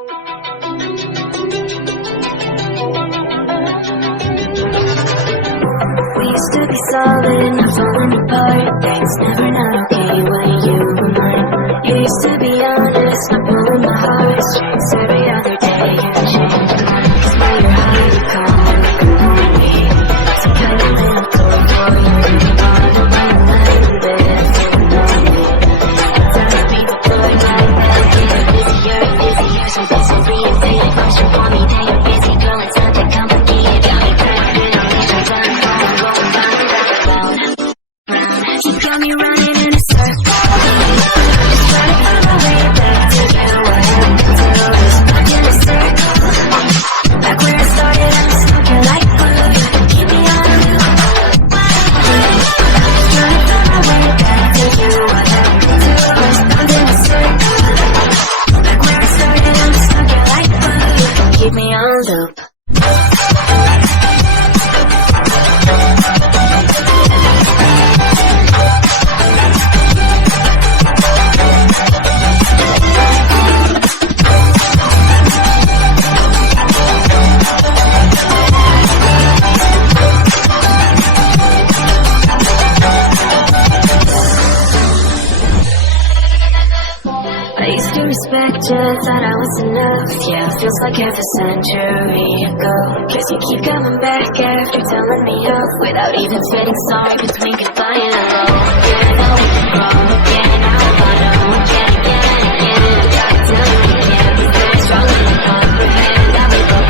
We used to be solid, not falling apart. Things never not okay when you were mine. You used to be honest, not pulling my heartstrings. Every other day you change your mind. 'Cause now you're high, you call me. Some kind of little cold for you. You're on the right line, babe, sitting on me. Sometimes people play like that, getting busier and busier. So this will reinstate it. First you want me, then you're busy. Girl, it's not that complicated. Got me cracked in a leash, I'm done. You got me running in a circle. Just trying to find my way back to you. What happened to us? Back in a circle. Back where I started, I'm smoking like glue. Keep me on the loop. Just trying to find my way back to you. What happened to us? Back in a circle. Back where I started, I'm smoking like glue. Keep me on loop. I used to respect you, thought I was enough. Yeah, feels like half a century ago. Guess you keep coming back after telling me off, without even feeling sorry, cause we could buy it alone. Yeah, I know it's wrong, yeah, now I know. Again, gotta tell you again, cause there's struggling to comprehend. That we both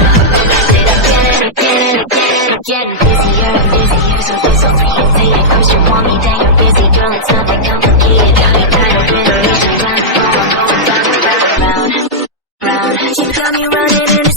said again. Getting busier and busier, so this will reinstate it. First you want me, then you're busy. Girl, it's not that complicated. Got me kind of in a leash, I'm done. You got me running in